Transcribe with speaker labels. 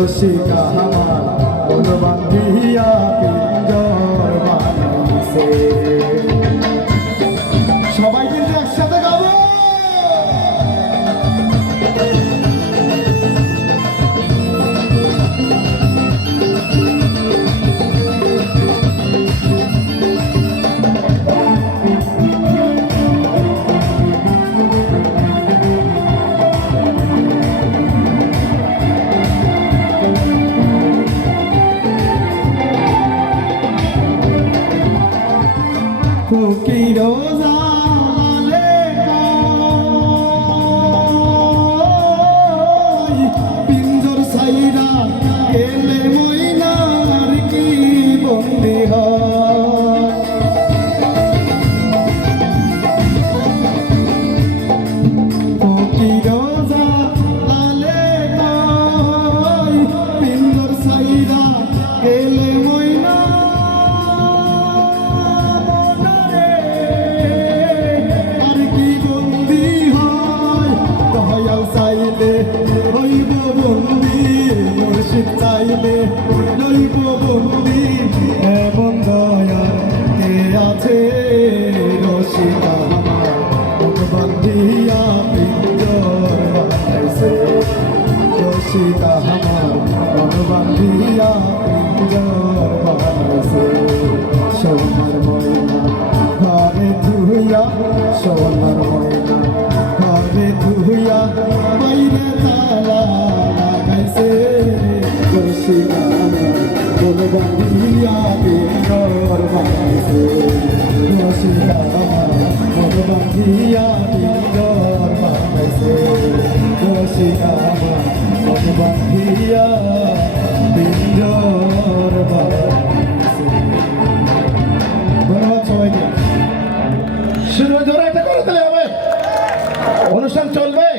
Speaker 1: রসিকা আমার বলবান বান্ধিয়া জালে কই, পিঞ্জর সাইরা এলে মইনার কি বন্দি হয়? ফকির জালে পিঞ্জর সাইরা এলে বান্ধিয়া পিঞ্জর বানাইছে সোনার ময়না, ঘরে ধুইয়া সোনার ময়না, ঘরে ধুইয়া বাইরে তালা লাগাইছে। বান্ধিয়া পিঞ্জর বানাইছে।
Speaker 2: শুরু জোরে এটা করে দিলে হবে। অনুষ্ঠান চলবে।